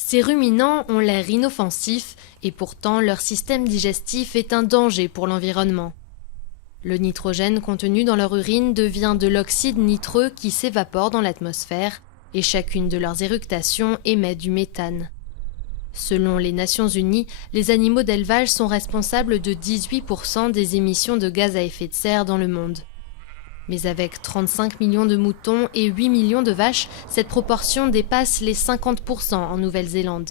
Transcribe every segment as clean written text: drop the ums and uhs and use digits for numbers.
Ces ruminants ont l'air inoffensifs et pourtant leur système digestif est un danger pour l'environnement. Le nitrogène contenu dans leur urine devient de l'oxyde nitreux qui s'évapore dans l'atmosphère et chacune de leurs éructations émet du méthane. Selon les Nations Unies, les animaux d'élevage sont responsables de 18% des émissions de gaz à effet de serre dans le monde. Mais avec 35 millions de moutons et 8 millions de vaches, cette proportion dépasse les 50% en Nouvelle-Zélande.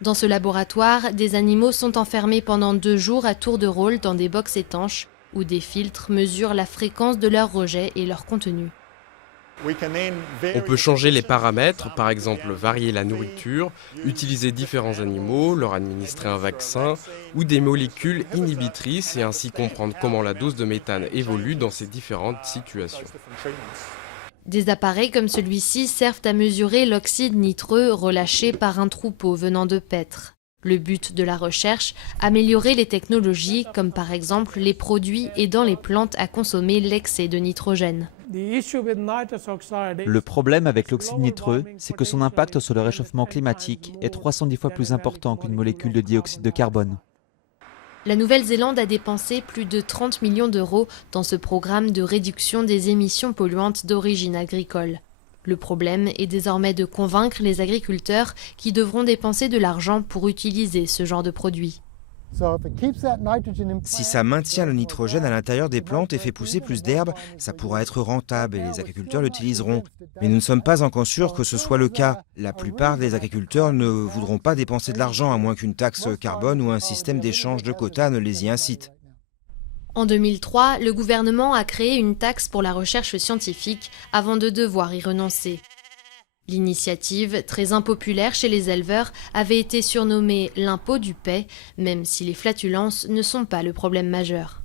Dans ce laboratoire, des animaux sont enfermés pendant 2 jours à tour de rôle dans des box étanches où des filtres mesurent la fréquence de leurs rejets et leur contenu. On peut changer les paramètres, par exemple varier la nourriture, utiliser différents animaux, leur administrer un vaccin ou des molécules inhibitrices et ainsi comprendre comment la dose de méthane évolue dans ces différentes situations. Des appareils comme celui-ci servent à mesurer l'oxyde nitreux relâché par un troupeau venant de paître. Le but de la recherche, améliorer les technologies comme par exemple les produits aidant les plantes à consommer l'excès de nitrogène. Le problème avec l'oxyde nitreux, c'est que son impact sur le réchauffement climatique est 310 fois plus important qu'une molécule de dioxyde de carbone. La Nouvelle-Zélande a dépensé plus de 30 millions d'euros dans ce programme de réduction des émissions polluantes d'origine agricole. Le problème est désormais de convaincre les agriculteurs qui devront dépenser de l'argent pour utiliser ce genre de produit. Si ça maintient le nitrogène à l'intérieur des plantes et fait pousser plus d'herbes, ça pourra être rentable et les agriculteurs l'utiliseront. Mais nous ne sommes pas encore sûrs que ce soit le cas. La plupart des agriculteurs ne voudront pas dépenser de l'argent à moins qu'une taxe carbone ou un système d'échange de quotas ne les y incite. En 2003, le gouvernement a créé une taxe pour la recherche scientifique avant de devoir y renoncer. L'initiative, très impopulaire chez les éleveurs, avait été surnommée l'impôt du paix, même si les flatulences ne sont pas le problème majeur.